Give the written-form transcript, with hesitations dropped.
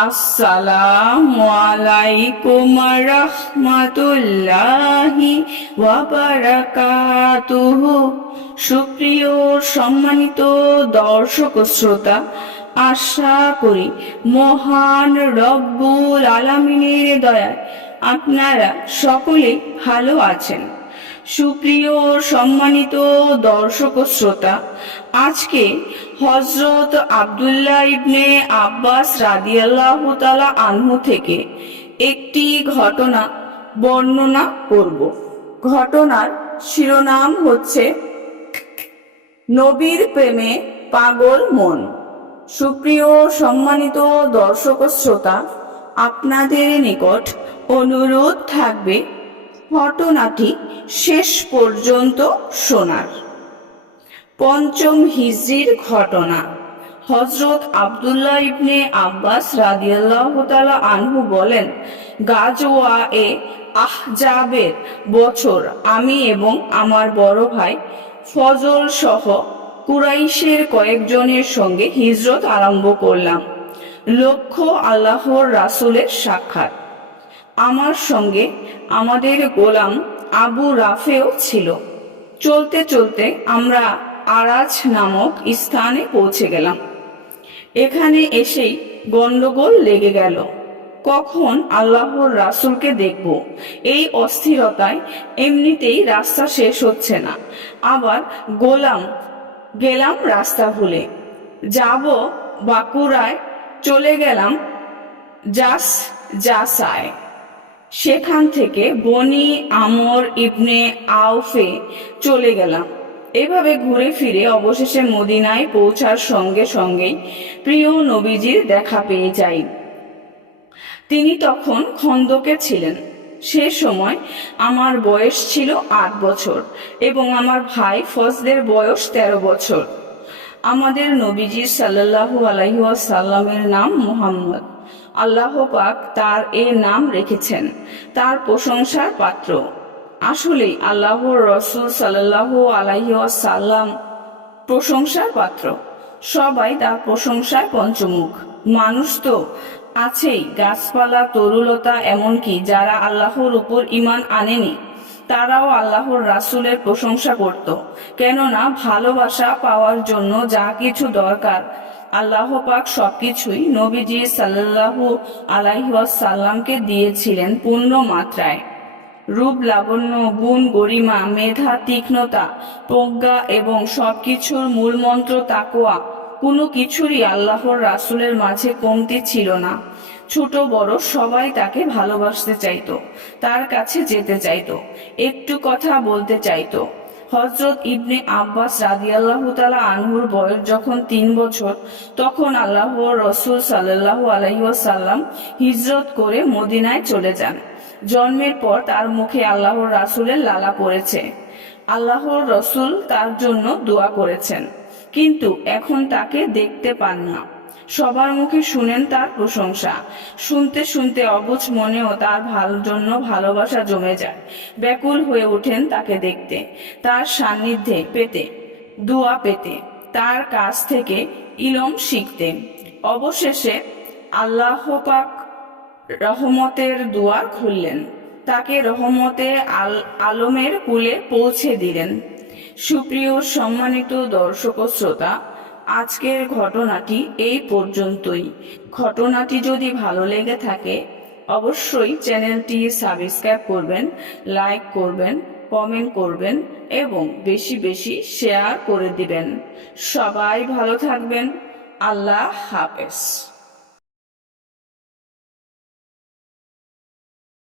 আসসালামু আলাইকুম রাহমাতুল্লাহি ওয়া বারাকাতুহু। সুপ্রিয় সম্মানিত দর্শক ও শ্রোতা, আশা করি মহান রব্বুল আলামিনের দয়ায় আপনারা সকলে ভালো আছেন। সুপ্রিয় সম্মানিত দর্শক ও শ্রোতা, আজকে হযরত আব্দুল্লাহ ইবনে আব্বাস রাদিয়াল্লাহু তাআলা আনহু থেকে একটি ঘটনা বর্ণনা করব। ঘটনার শিরোনাম হচ্ছে নবীর প্রেমে পাগল মন। সুপ্রিয় সম্মানিত দর্শক ও শ্রোতা, আপনাদের নিকট অনুরোধ থাকবে ঘটনাটি শেষ পর্যন্ত শোনার। পঞ্চম হিজরির ঘটনা। হযরত আব্দুল্লাহ ইবনে আব্বাস রাদিয়াল্লাহু তাআলা আনহু বলেন, গাজওয়া-এ আহজাবের বছর আমি এবং আমার বড় ভাই ফজল সহ কুরাইশের কয়েকজনের সঙ্গে হিজরত আরম্ভ করলাম। লক্ষ্য আল্লাহর রাসূলের সাক্ষাৎ। আমার সঙ্গে আমাদের গোলাম আবু রাফেও ছিল। চলতে চলতে আমরা আরাজ নামক স্থানে পৌঁছে গেলাম। এখানে এসেই গন্ডগোল লেগে গেল। কখন আল্লাহর রাসূলকে দেখব, এই অস্থিরতায় এমনিতেই রাস্তা শেষ হচ্ছে না। আবার গেলাম রাস্তা ভুলে। যাব বাকুরায়, চলে গেলাম জাসায়। সেখান থেকে বনি আমর ইবনে আউফে চলে গেলাম। এভাবে ঘুরে ফিরে অবশেষে মদিনায় পৌঁছার সঙ্গে সঙ্গেই প্রিয় নবীজির দেখা পেয়ে যাই। তিনি তখন খন্দকে ছিলেন। সে সময় আমার বয়স ছিল 8 বছর এবং আমার ভাই ফজলের বয়স 13 বছর। আমাদের নবীজি সাল্লাল্লাহু আলাইহি ওয়াসাল্লামের নাম মুহাম্মদ। আল্লাহ পাক তার এ নাম রেখেছেন, তার প্রশংসার পাত্র। আসলেই আল্লাহর রাসূল সাল্লাল্লাহু আলাইহি ওয়াসাল্লাম প্রশংসার পাত্র। সবাই তার প্রশংসায় পঞ্চমুখ। মানুষ তো আছেই, গাছপালা, তরুলতা, এমনকি যারা আল্লাহর উপর ঈমান আনেনি তারাও আল্লাহর রাসূলের প্রশংসা করত। কেননা ভালোবাসা পাওয়ার জন্য যা কিছু দরকার আল্লাহ পাক সবকিছুই নবীজি সাল্লাল্লাহু আলাইহি ওয়াসাল্লামকে দিয়েছিলেন পূর্ণ মাত্রায়। রূপ, লাবণ্য, গুণ, গরিমা, মেধা, তীক্ষ্ণতা, প্রজ্ঞা এবং সবকিছুর মূল মন্ত্র তাকওয়া, কোনো কিছুরই আল্লাহর রাসূলের মাঝে কমতি ছিল না। ছোট বড় সবাই তাকে ভালোবাসতে চাইতো, তার কাছে যেতে চাইতো, একটু কথা বলতে চাইতো। হযরত ইবনে আব্বাস রাদিয়াল্লাহু তাআলা আনহুর বয়স যখন 3 বছর, তখন আল্লাহর রাসূল সাল্লাল্লাহু আলাইহি ওয়াসাল্লাম হিজরত করে মদিনায় চলে যান। জন্মের পর তার মুখে আল্লাহর রাসূলের লালা পড়েছে। আল্লাহর রাসূল তার জন্য দোয়া করেছেন, কিন্তু এখন তাকে দেখতে পান না। সবার মুখে শুনেন তার প্রশংসা। শুনতে শুনতে অবুঝ মনেও তার জন্য ভালোবাসা জমে যায়। ব্যাকুল হয়ে ওঠেন তাকে দেখতে, তার সান্নিধ্যে পেতে, দোয়া পেতে, তার কাছ থেকে ইলম শিখতে। অবশেষে আল্লাহ পাক রহমতের দুয়ার খুললেন, তাকে রহমতে আলমের কুলে পৌঁছে দিলেন। সুপ্রিয় সম্মানিত দর্শক ও শ্রোতা, আজকের ঘটনাটি এই পর্যন্তই। ঘটনাটি যদি ভালো লেগে থাকে অবশ্যই চ্যানেলটি সাবস্ক্রাইব করবেন, লাইক করবেন, কমেন্ট করবেন এবং বেশি বেশি শেয়ার করে দিবেন। সবাই ভালো থাকবেন। আল্লাহ হাফেজ।